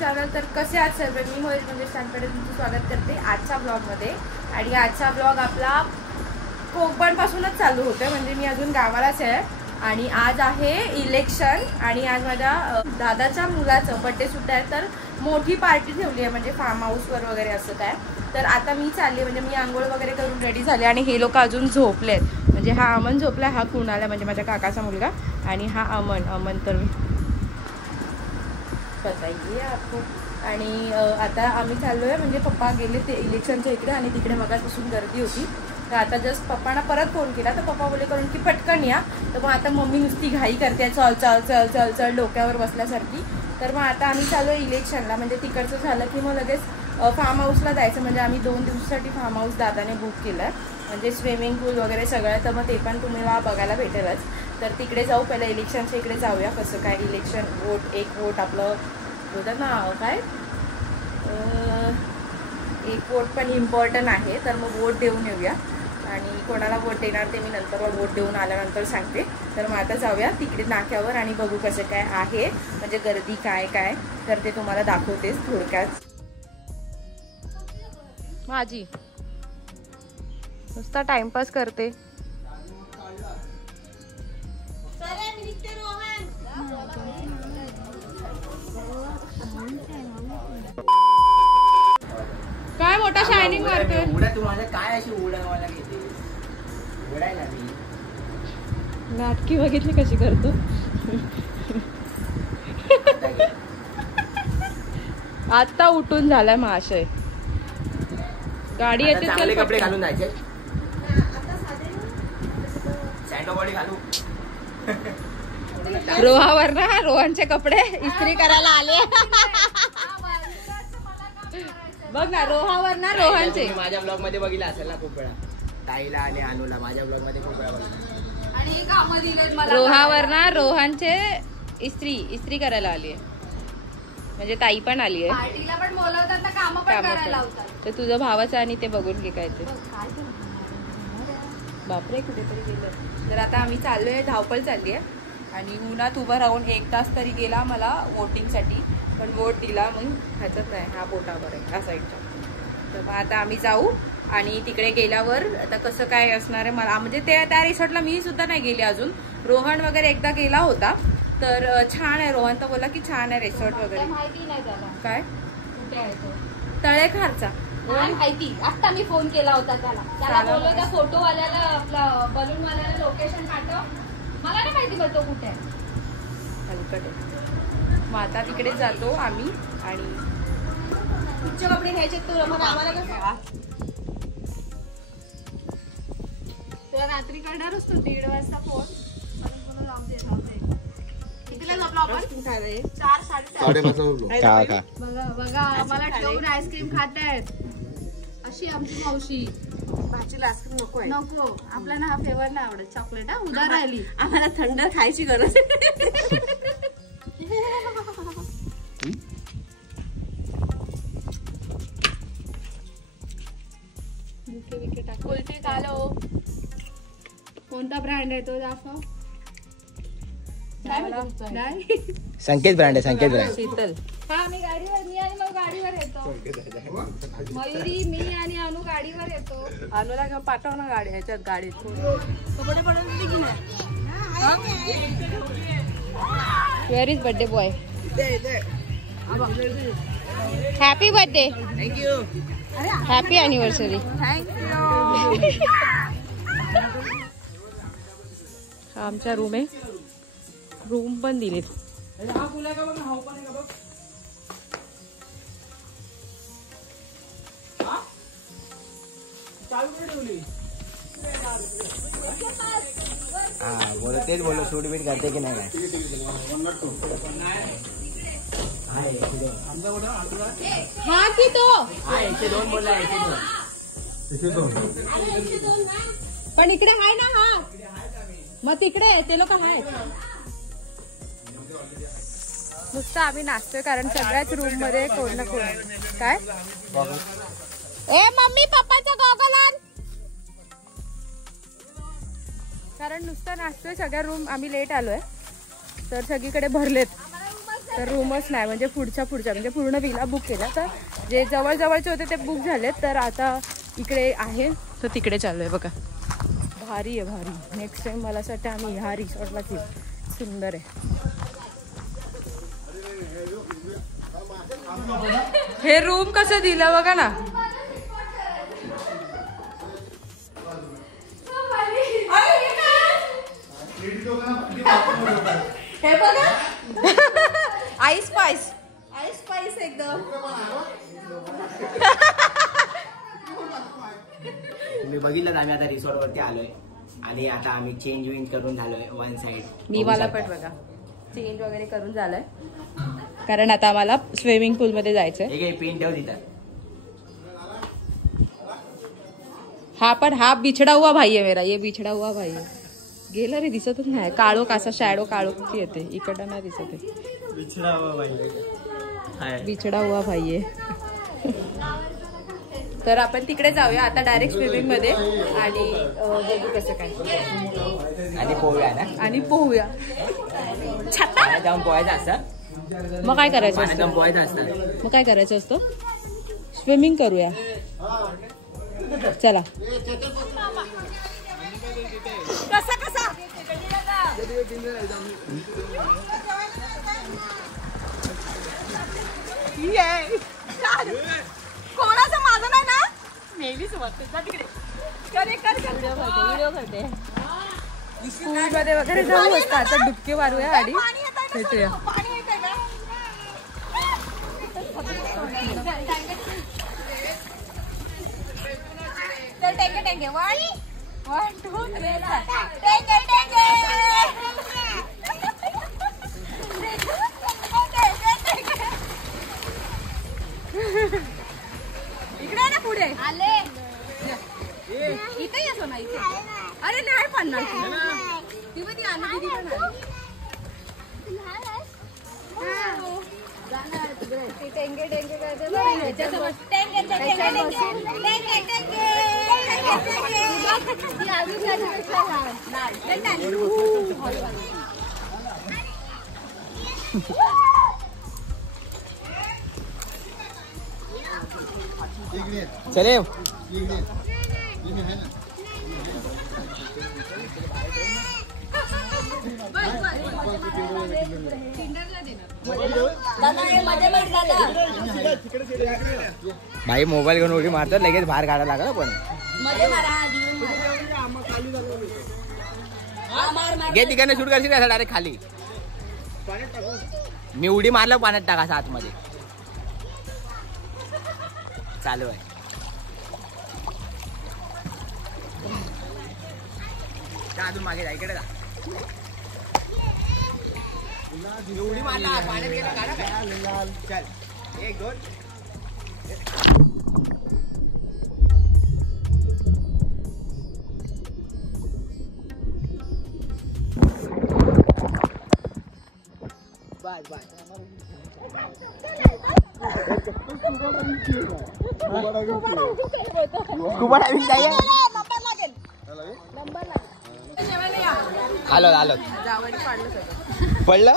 Channel. तर कसे आहात सर्व? मी मयूर म्हणजे स्टँडकडे तुमचं स्वागत करते आजच्या ब्लॉगमध्ये. आणि आजचा ब्लॉग आपला कोकणपासूनच चालू होतोय, म्हणजे मी अजून गावालाच आहे. आणि आज आहे इलेक्शन आणि आज माझ्या दादाच्या मुलाचं बड्डे सुद्धा आहे. तर मोठी पार्टी ठेवली आहे, म्हणजे फार्म हाऊसवर वगैरे असं काय. तर आता मी चालली, म्हणजे मी आंघोळ वगैरे करून रेडी झाले आणि हे लोक अजून झोपलेत. म्हणजे हा अमन झोपला, हा कुणाला म्हणजे माझ्या काकाचा मुलगा, आणि हा अमन तर बताइए आपको. आणि आता आम्ही चाललो आहे, म्हणजे पप्पा गेले ते इलेक्शनच्या इकडे आणि तिकडे मगापासून गर्दी होती. तर आता जस्ट पप्पांना परत फोन केला, तर पप्पा बोले करून की पटकन या. तर मग आता मम्मी नुसती घाई करते, चल चल चल चल चल डोक्यावर बसल्यासारखी. तर मग आता आम्ही चाललो इलेक्शनला, म्हणजे तिकडचं झालं की मग लगेच फार्म हाऊसला जायचं. म्हणजे आम्ही 2 दिवसासाठी फार्म हाऊस दादाने बुक केलं आहे, म्हणजे स्विमिंग पूल वगैरे सगळं. तर मग ते पण तुम्हाला बघायला भेटेलच. तर तिकडे जाऊ, पहिलं इलेक्शनच्या इकडे जाऊया. कसं काय इलेक्शन, वोट एक वोट आपलं होतं ना, काय एक वोट पण इम्पॉर्टंट आहे. तर मग वोट देऊन येऊया, आणि कोणाला वोट देणार ते मी नंतर वोट देऊन आल्यानंतर सांगते. तर मग आता जाऊया तिकडे नाक्यावर आणि बघू कसं काय आहे, म्हणजे गर्दी काय काय. तर ते तुम्हाला दाखवतेच थोडक्यात. माझी नुसता टाइमपास करते. काय मोठा शायनिंग मारतोय. काय अशी उडावायला घेते उडायला मी नाटकी बघितली कशी करतो. आता उठून झालाय महाशय. गाडी येते, चांगले कपडे घालून जायचे. सँडोबॉडी घालू. रोहावर ना रोहनचे कपडे इस्त्री करायला आले. बघ ना, रोहावर ना रोहनचे. माझ्या ब्लॉग मध्ये बघितलं असेल ना खूप वेळा, ताईला आणि अनुला माझ्या ब्लॉग मध्ये खूप वेळा बघितलं. रोहावर ना रोहनचे इस्त्री करायला आली आहे, म्हणजे ताई पण आली आहे. पार्टीला पण बोलवतात ना, काम पण करायला लावतात. तर तुझं भावाचं आणि ते बघून घे काय ते. बापरे, कुठेतरी गेलं. तर आता आम्ही चाललोय, धावपळ चालली आहे. आणि उन्हात उभं राहून 1 तास तरी गेला मला वोटिंगसाठी, पण वोट दिला मग ह्याच्यात नाही, हा बोटावर आहे, हा साईडचा. तर मग आता आम्ही जाऊ, आणि तिकडे गेल्यावर आता कसं काय असणार आहे मला, म्हणजे त्या रिसॉर्टला मी सुद्धा नाही गेली अजून. रोहन वगैरे एकदा गेला होता, तर छान आहे. रोहन तर बोला की छान आहे रिसॉर्ट वगैरे. माहिती नाही त्याला काय कुठे आहे तो. तळेखारचा माहिती, आता मी फोन केला होता त्याला बोललो त्या फोटोवाल्याला, आपला बलूनवाल्याला लोकेशन पाठव. मला नाही माहिती बघ तो कुठे आहे. हलकट आहे. मग आता तिकडे जातो आम्ही. आणि तुमचे कपडे घ्यायचे तुला, मग आम्हाला कसं तुला रात्री करणारच तू 1:30 वाजता फोन. बघा आम्हाला ठेवून आईस्क्रीम खातायत. अशी आमची मावशी. भाजीला आईस्क्रीम नको आपल्याला हा फ्लेवर नाही आवडत, चॉकलेट. हा उदा राहिली, आम्हाला थंड खायची गरज. कुल्फी खालो. कोणता ब्रँड आहे तो दाखव. संकेत ब्रँड आहे, संकेत ब्रँड. शीतल. हा, मी आणि मग गाडीवर येतो. मयुरी, मी आणि अनु गाडीवर येतो. अनुला घेऊन पाठव ना गाडी, ह्याच्यात गाडीत. कपडे पडवले की नाही. Where is birthday boy. Happy birthday. Thank you. Happy anniversary. हा आमचा रूम आहे. रूम पण दिलेत. हा बोल, तेच बोल. सूट बीट करते की नाही काय. हा की तो. हा 102 बोलला, 102. पण इकडे आहे ना हा. मग तिकडे ते लोक आहेत. नुसतं आम्ही नाचतोय, कारण सगळ्याच रूम मध्ये कोण ना कोण. काय ए मम्मी पप्पाचा गॉगल आण. कारण नुसतं नाचतोय, सगळ्या रूम. आम्ही लेट आलोय तर सगळीकडे भरलेत. तर रूमच नाही, म्हणजे पुढच्या म्हणजे पूर्ण विला बुक केला. तर जे जवळचे होते ते बुक झालेत. तर आता इकडे आहे, तर तिकडे चाललोय बघा. भारी आहे भारी. नेक्स्ट टाइम मला असं वाटतं आम्ही ह्या रिसॉर्टलाच येऊ. सुंदर आहे. हे रूम कसं दिलं बघा ना. हे बघा आईस पाईस एकदम. तुम्ही बघितलं आम्ही आता रिसॉर्ट वरती आलोय आणि आता आम्ही चेंज करून झालोय वन साइड. मी मला पण बघा चेंज वगैरे करून झालंय, कारण आता आम्हाला स्विमिंग पूल मध्ये जायचंय. एक पेन ठेव तिथं. हा बिछड़ा हुआ भाई है मेरा. ये बिछड़ा हुआ भाई है. गेला रे, दिसतच नाही. काळोख असा शॅडो काळोखची येते, इकडं नाही दिसत आहे. बिछड़ा हुआ भाई आहे. तर आपण तिकडे जाऊया आता डायरेक्ट स्विमिंग मध्ये आणि बघू कसं काय. आणि पोहूया ना. आणि पोहूया. छाता जाऊन पोहायचं असतं. मग काय करायचं असतं? पोहायचं असतं. मग काय करायचं असतं? स्विमिंग करूया. चला. कसा कोणाचं माझं नाही ना. मेलीच तिकडे व्हिडिओ करते. स्कूल मध्ये वगैरे जाऊ असतं. आता डुबके मारूया आणि भेटूया. टेंगे 1 2 3 इकडे ना पुढे आले. इथे येतो ना इथे. अरे नाही पडणार ती पण. ती आली दीदी पण आली. टेंगे करते चले. भाई मोबाईल घेऊन उडी मारतात, लगेच बाहेर काढायला लागला. पण घे तिकडे शूट करशील असं डायरेक्ट खाली. मी उडी मारलं पाण्यात टाका आतमध्ये. चालू आहे. अजून मागे जा, इकडे जा. उडी मारला पाण्यात गेला. काढा चल. 1 2. बाय स्कूबा डायव्हिंग जाऊया. आलो पडलं.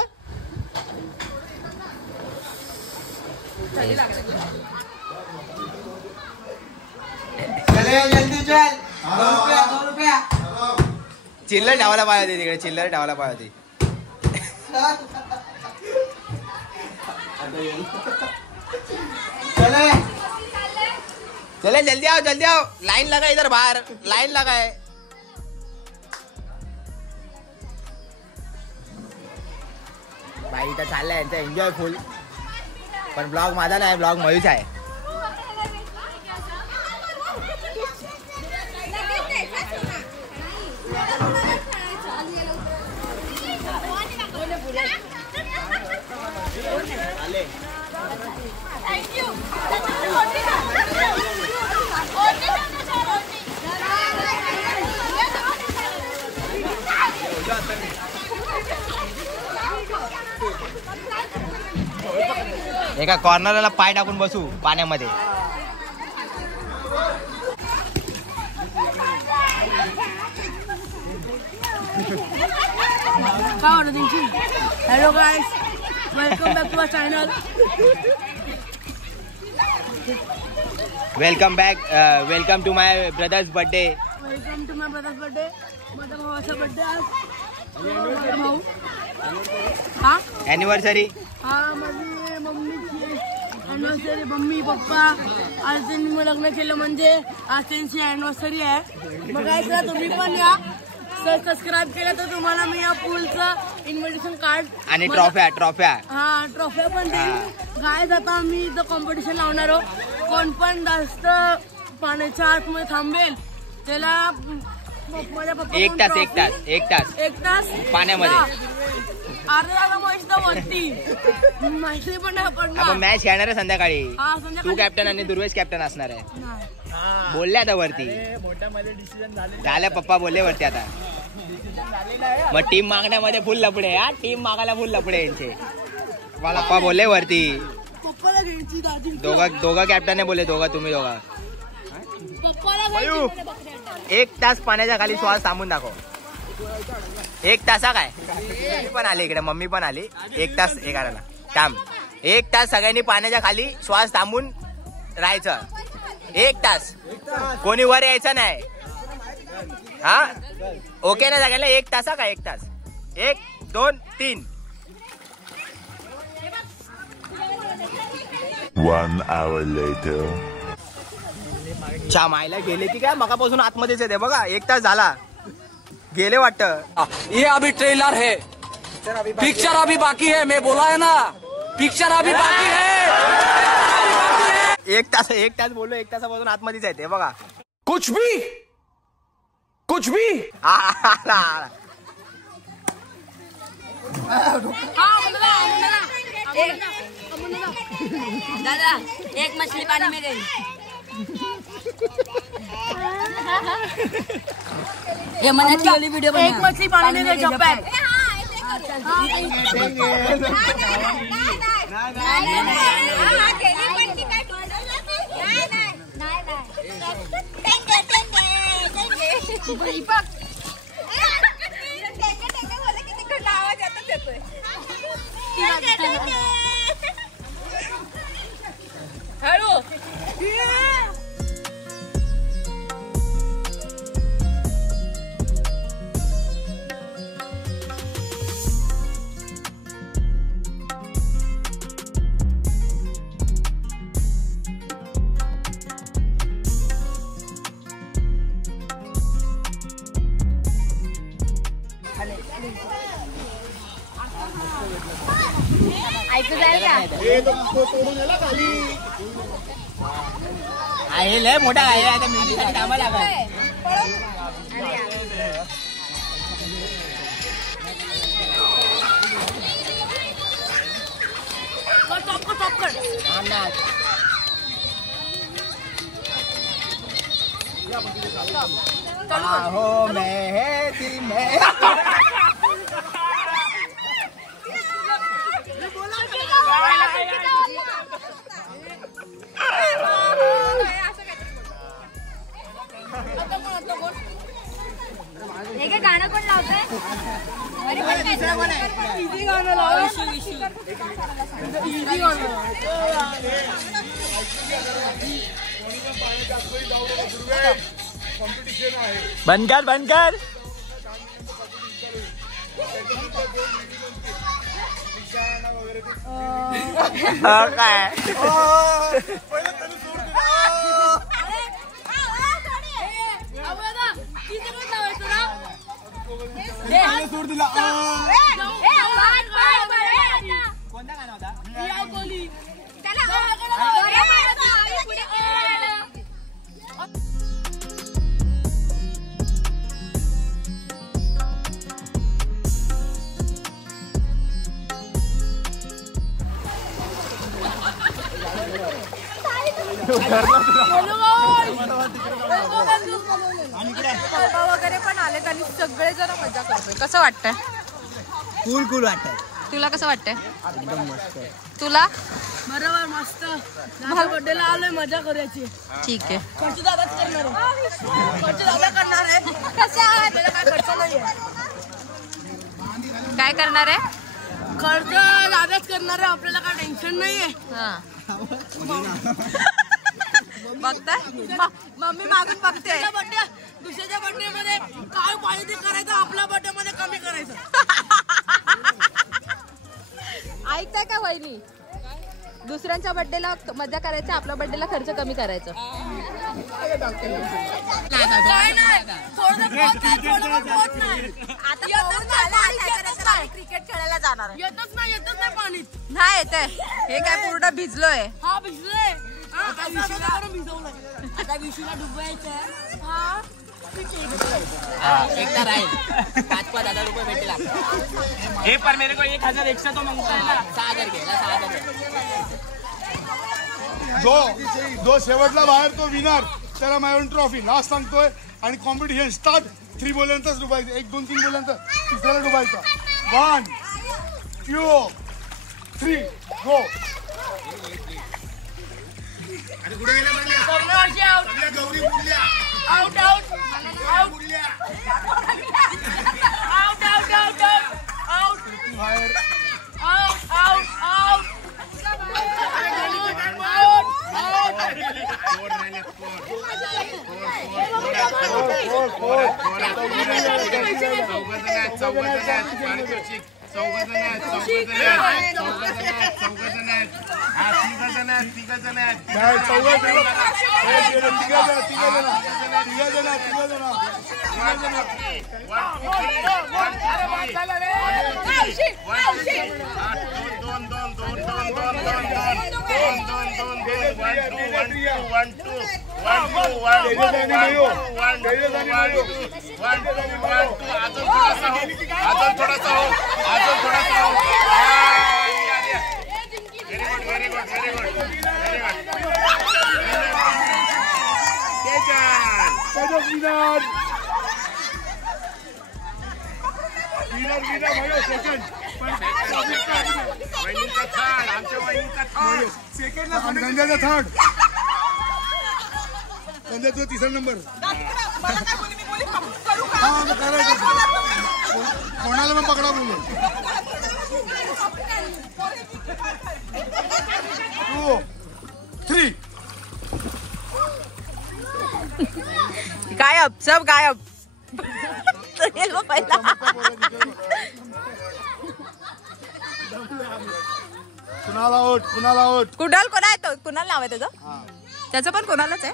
चिल्लर ठेवायला पाहिजे तिकडे. चिल्लर ठेवायला पाहिजे. चले जल्दी आओ. लाइन लगा इधर बाहर. लाइन लगा है. भाई इथं चाललंय यांचं एन्जॉय फुल. पण ब्लॉग माझा नाही, ब्लॉग मयूचा आहे. एका कॉर्नरला पाय टाकून बसू पाण्यामध्ये. Hello guys, welcome back to channel. Welcome back. Welcome to my brother's birthday. Welcome to my brother's birthday. माझ्या भावाचा बर्थडे आज. भाऊ हा अॅनिव्हर्सरी. हा माझी मम्मीची अॅनिव्हर्सरी. मम्मी पप्पा आज त्यांनी मग लग्न केलं म्हणजे आज त्यांची अॅनिव्हर्सरी आहे. बघायचं तुम्ही पण या. सबस्क्राईब केलं तर तुम्हाला मी या पूलचं इन्व्हिटेशन कार्ड आणि ट्रॉफ्या हा ट्रॉफ्या पण देईन. गायज आता मी इथं कॉम्पिटिशन लावणार आहोत. कोण पण जास्त पाण्याच्या आतमध्ये थांबेल त्याला माझ्या पप्पा एक तास पाण्यामध्ये. अर्धा माहिती वरती माहिती पण नाही पडणार. आपण मॅच खेळणार आहे संध्याकाळी. हा तू संध्याकाळी कॅप्टन आणि दुर्वेश कॅप्टन असणार आहे. नाही. बोलले आता वरती झालं. पप्पा बोलले वरती आता. मग टीम मागण्यामध्ये फुल लपडे. हा टीम मागायला फुल लपडे यांचे. पप्पा बोलले वरती. पप्पाला घ्यायची दादी. दोघं कॅप्टन बोलले. तुम्ही दोघं. पप्पाला घ्यायची. 1 तास पाण्याच्या खाली श्वास थांबून दाखव. 1 तासा काय मम्मी पण आली इकडे. मम्मी पण आली. 1 तास हे करायला थांब. 1 तास सगळ्यांनी पाण्याच्या खाली श्वास थांबून राहायचं. 1 तास कोणी वर यायचं नाही. हा ओके ना सगळ्यांना. 1 तासा काय 1 तास. 1 2 3. 1 hour later. मायला गेले की काय मगापासून आतमध्येच येते बघा. 1 तास झाला गेले वाटतं. ये अभी ट्रेलर है, पिक्चर अभी बाकी है. मैं बोला है ना पिक्चर अभी बाकी है. 1 तास बोललो. 1 तासापासून आतमध्येच येते बघा. कुछ भी दादा एक मछली पानी में गई. ये मनाची वाली वीडियो बना. एक मछली पानी में गई जपान. ऐकू जाईल का? आहे लय मोठा आहे. आता म्युझिकसाठी कामाला लागला. हो मैं दिल में. हे काय गाणं कोण लावतंय? इझी गाणं लाव. इझी गाणं. बंद कर. काय सोड दिला. कोणता गाणं होता? पप्पा वगैरे पण आले आणि सगळे जण मजा करतोय. कसं वाटतंय? कूल वाटतंय. तुला कसं वाटतंय? एकदम मस्त. तुला? बरोबर मस्त. बर्थडेला आलोय मजा करायची. ठीक आहे. खर्च दादाच करणार आहे. खर्च दादा करणार आहे. कसं आहे? काय खर्च नाहीये. काय करणार आहे? खर्च दादाच करणार आहे, आपल्याला काय टेन्शन नाहीये. बघताय मम्मी मागून बघते. दुसऱ्याच्या बर्थडे मध्ये काय पाहिजे ते करायचं, आपल्या बर्थडे मध्ये कमी करायचं. ऐकताय का वहिनी? दुसऱ्यांच्या बर्थडेला मजा करायचं, आपल्या बर्थडेला खर्च कमी करायचं. आता क्रिकेट खेळायला जाणार आहे. येतच नाही पाणी. नाही येते, हे काय पूर्ण भिजलोय. हा भिजलोय. आता विशीला डुबायचं. एकदा राहील 5,000 रुपये भेटेल. हे पर मेरे को 1,000 एक्स्ट्रा तो मांगता है ना. 6,000 घे. जो शेवटला बाहेर तो विनर, त्याला माझ्याकडून ट्रॉफी लास्ट सांगतोय. आणि कॉम्पिटिशन स्टार्ट 3 बोलल्यानंतरच डुबायचं. 1, 2, 3 बोलल्यानंतर तिसऱ्याला डुबायचं. 1, 2, 3 गो. आणि कुठे गेल्या गौरी बुडल्या. आउट आउट आउट बुडल्या. आउट आउट आउट आउट बाहेर. आउट आउट आउट गंजाचा थर्ड. गंजाचा 3रा नंबर. कोणाला मग पकडा बोलू. 2, 3 गायब, सब गायब. कुणाला आउट, कुणाला आउट. कुणाल कोणा येतो, कुणाल नाव आहे त्याचं. त्याचं पण कोणालाच आहे.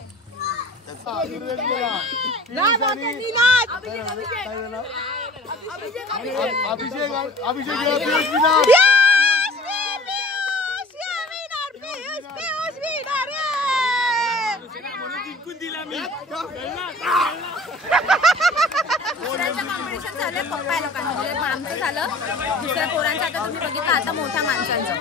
कॉम्पिटिशन झालं पप्पा लोकांचं, म्हणजे आमचं झालं. दुसऱ्या पोरांचं आता तुम्ही बघितलं, आता मोठ्या माणसांचं.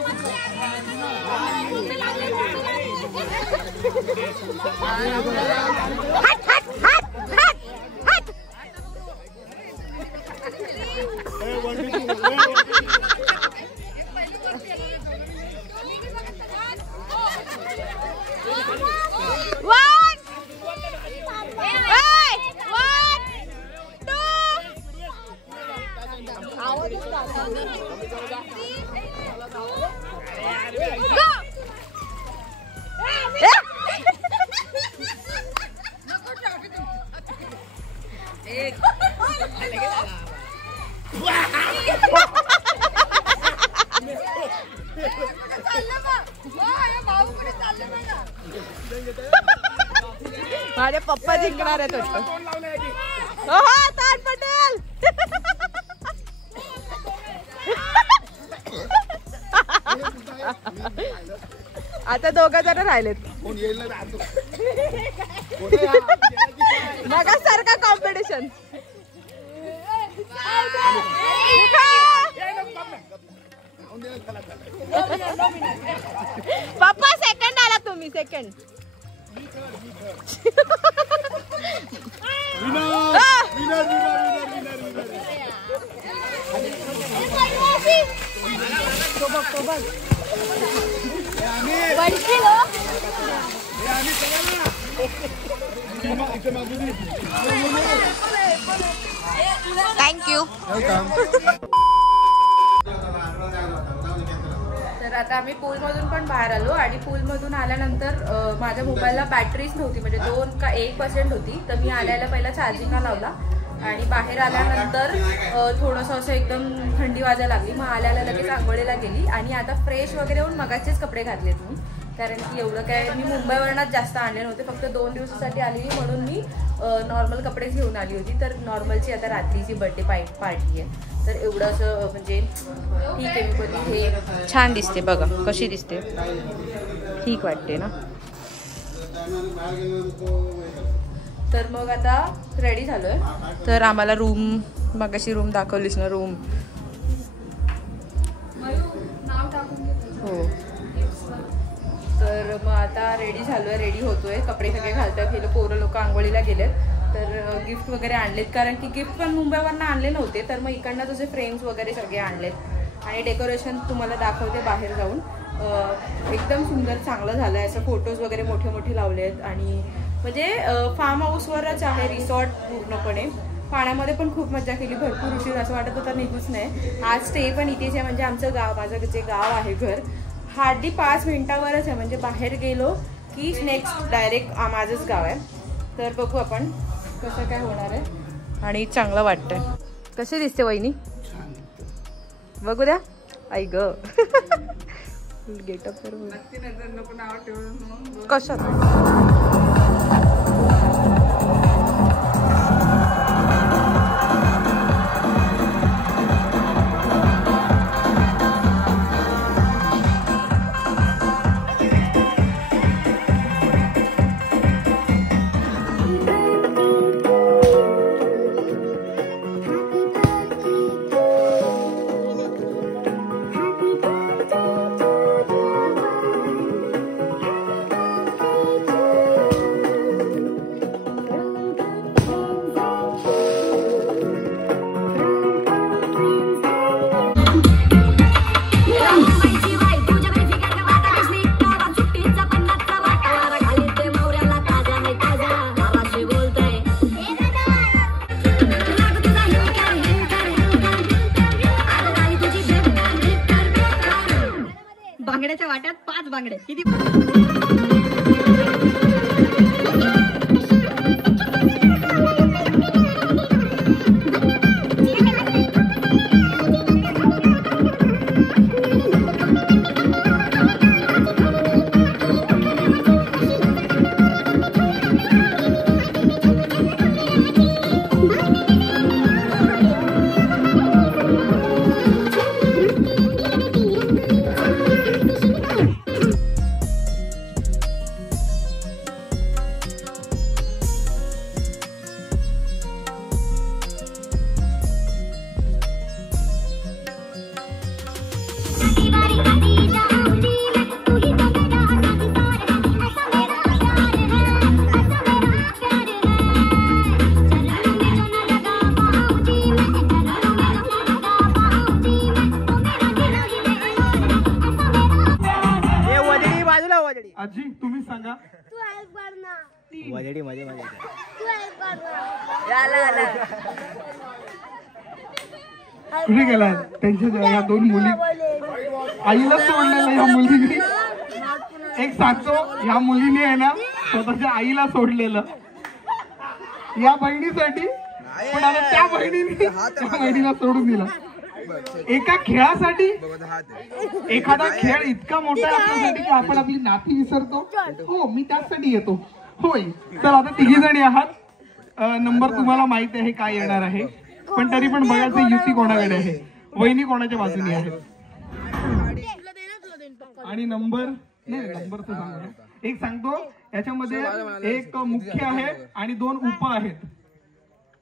माझे पप्पा जिंकणार आहेत वाटतं. हो तान पटेल. आता 2 जण राहिलेत. मग सारखा कॉम्पिटिशन. पप्पा सेकंड आला, तुम्ही सेकंड. थँक्यू. आता आम्ही पूलमधून पण बाहेर आलो आणि पूलमधून आल्यानंतर माझ्या मोबाईलला बॅटरीच नव्हती, म्हणजे 2 का 1% होती. तर मी आल्याला पहिला चार्जिंगला लावला आणि बाहेर आल्यानंतर थोडंसं असं एकदम थंडी वाजायला लागली. मग आल्याला लगेच आंघोळीला गेली आणि आता फ्रेश वगैरे होऊन मगाचेच कपडे घातलेत मी, कारण की एवढं काय मी मुंबईवरनच जास्त आणले नव्हते, फक्त 2 दिवसासाठी आली म्हणून मी नॉर्मल कपडेच घेऊन आली होती. तर नॉर्मलची आता रात्रीची बर्थडे पार्टी आहे, तर एवढं असं म्हणजे ठीक आहे. मी पण हे छान दिसते बघा, कशी दिसते, ठीक वाटते ना. तर मग आता रेडी झालोय. तर आम्हाला रूम, मग अशी रूम दाखवलीस ना, रूम हो. तर मग आता रेडी झालोय, रेडी होतोय, कपडे सगळे घालतात. हे पोरं लोक आंघोळीला गेलेत. तर गिफ्ट वगैरे आणलेत, कारण की गिफ्ट पण मुंबईवरनं आणले नव्हते, तर मग इकडनं तुझे फ्रेम्स वगैरे सगळे आणलेत. आणि डेकोरेशन तुम्हाला दाखवते बाहेर जाऊन. एकदम सुंदर चांगलं झालं आहे. असं फोटोज वगैरे मोठे मोठे लावले आहेत आणि म्हणजे फार्म हाऊसवरच आहे, रिसॉर्ट पूर्णपणे. पाण्यामध्ये पण खूप मजा केली, भरपूर उशीर असं वाटत होता निघूच नाही. आज स्टे पण इथेच आहे, म्हणजे आमचं गाव, माझं जे गाव आहे घर हार्डली 5 मिनिटावरच आहे, म्हणजे बाहेर गेलो की नेक्स्ट डायरेक्ट माझंच गाव आहे. तर बघू आपण कसं काय होणार आहे. आणि चांगलं वाटतंय. कशी दिसते वहिनी, बघू द्या. आई ग गेटअप कशात बांगड्याच्या वाट्यात 5 बांगड्या किती. आजी तुम्ही सांगा. वजडी मध्ये मध्ये कुठे गेला त्यांच्या या 2 मुली, आईला सोडलेलं या मुलीने. एक सांगतो, या मुलीने आहे ना स्वतःच्या आईला सोडलेलं या बहिणीसाठी, पण आता त्या बहिणीला सोडून दिला एका खेळासाठी. एखादा खेळ इतका मोठा आहे आपल्यासाठी की आपण आपली नाती विसरतो. हो, मी त्यासाठी येतो. होय, तर आता 3 जणी आहात. नंबर तुम्हाला माहित आहे काय येणार आहे, पण तरी पण बघायचं युती कोणाकडे आहे, वहिनी कोणाच्या बाजूने आहे. आणि नंबर नंबरचं सांगतो, एक सांगतो, याच्यामध्ये एक मुख्य आहे आणि 2 उप आहेत.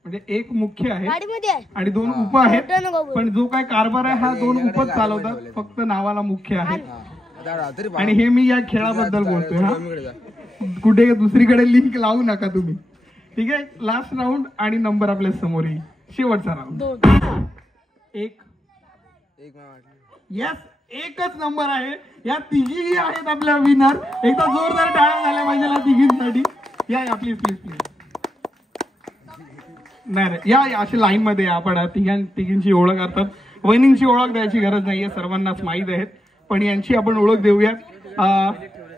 म्हणजे एक मुख्य आहे आणि 2 उप आहेत, पण जो काय कारभार आहे हा 2 उपच चालवतात, फक्त नावाला मुख्य आहे. आणि हे मी या खेळाबद्दल बोलतोय. हा, कुठे दुसरीकडे लिंक लावू नका तुम्ही, ठीक आहे. लास्ट राऊंड आणि नंबर आपल्या समोर येईल, शेवटचा राऊंड. यस, एकच नंबर आहे. या तिघीही आहेत आपल्या विनर. एकदा जोरदार टाळ्या झाल्या पाहिजे या तिघींसाठी. या प्लीज प्लीज प्लीज. नाही या अशी लाईन मध्ये आपण तिघींची ओळख करतात. वहिनींची ओळख द्यायची गरज नाहीये, सर्वांनाच माहीत आहेत. पण यांची आपण ओळख देऊयात.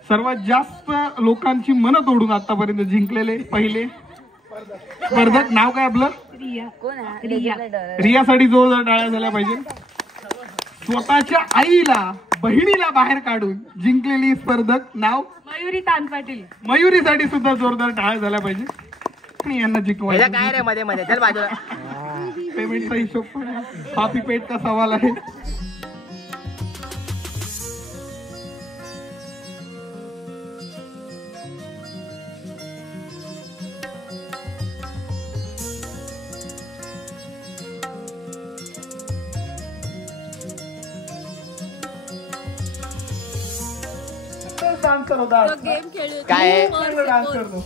सर्वात जास्त लोकांची मनं तोडून आतापर्यंत जिंकलेले पहिले स्पर्धक. नाव काय आपलं? रियासाठी जोरदार टाळ्या झाल्या पाहिजे. स्वतःच्या आईला बहिणीला बाहेर काढून जिंकलेली स्पर्धक. नाव? मयुरी तान पाटील. मयुरीसाठी सुद्धा जोरदार टाळ्या झाल्या पाहिजे. आणि यांना जिंकवायचं काय रे मध्ये मध्ये चल बाजूला. पेमेंटचा हिशोब पण हापी पेट का सवाल आहे. डान्स करतो काय डान्स करतो.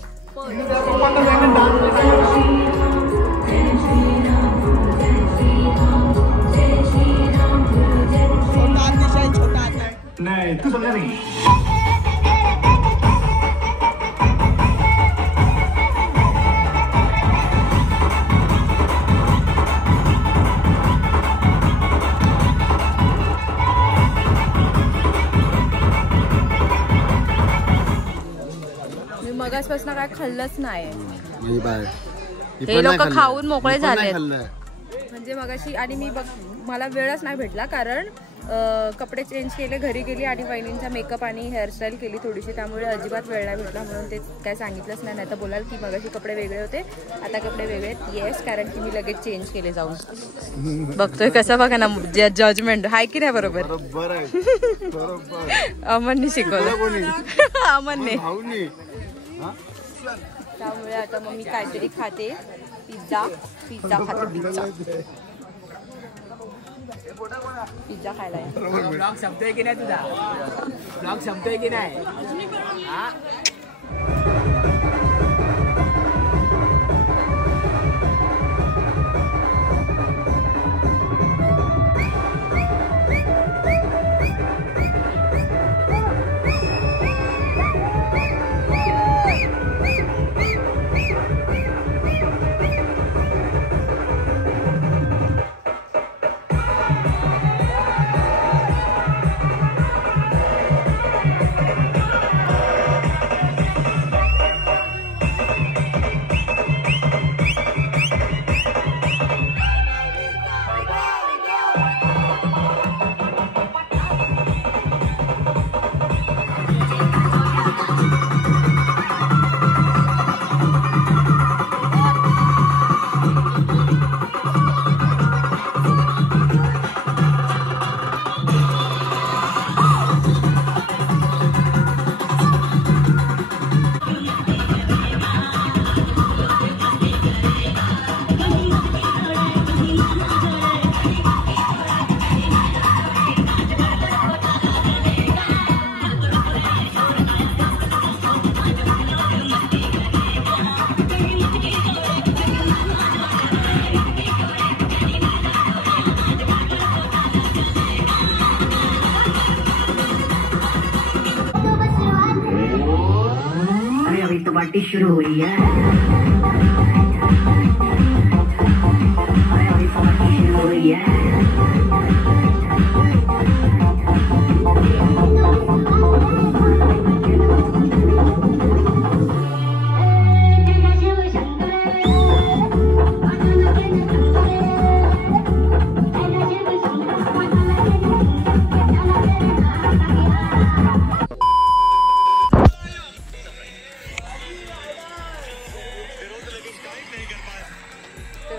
नाही तू समजा नाही. मी मगासपासून काय खाल्लंच नाही. हे लोक खाऊन मोकळे झाले म्हणजे मगाशी. आणि मी मला वेळच नाही भेटला कारण कपडे चेंज केले, घरी गेली आणि वहिनींचा मेकअप आणि हेअरस्टाईल केली थोडीशी, त्यामुळे अजिबात वेळ नाही भेटला. म्हणून ते काय सांगितलंच नाही तर बोलाल की मगाशी कपडे वेगळे होते आता कपडे वेगळे आहेत. येस, कारण की मी लगेच चेंज केले जाऊन. बघतोय कसं बघा ना जजमेंट हाय की नाही. बरोबर अमनने शिकवलं. अमनने. त्यामुळे आता मग मी काहीतरी खाते. पिझ्झा खाते. पिझ्झा खायला. ब्लॉग संपतोय की नाही तुझा? ब्लॉग संपतोय की नाही? पार्टी शुरू हुई है. शुरू हुई है.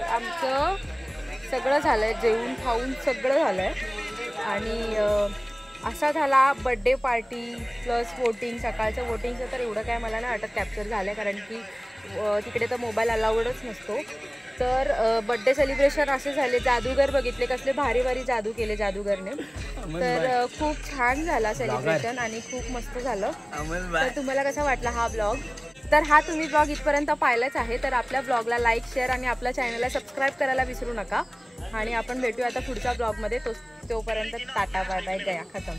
आमचं सगळं झालंय, जेवून खाऊन सगळं झालंय. आणि असा झाला बड्डे पार्टी प्लस वोटिंग. सकाळचं वोटिंगचं तर एवढं काय मला नाही वाटत कॅप्चर झालं, कारण की तिकडे तर मोबाईल अलाउडच नसतो. तर बड्डे सेलिब्रेशन असे झाले. जादूगर बघितले, कसले भारी भारी जादू केले जादूगरने. तर खूप छान झाला सेलिब्रेशन आणि खूप मस्त झालं. तर तुम्हाला कसा वाटला हा ब्लॉग? तर हा तुम्ही ब्लॉग इथपर्यंत पाहिलाच आहे. तर आपल्या ब्लॉगला लाईक, शेअर आणि आपल्या चॅनलला सबस्क्राईब करायला विसरू नका. आणि आपण भेटूया आता पुढच्या ब्लॉगमध्ये. तोपर्यंत टाटा, बाय बाय, गया खतम.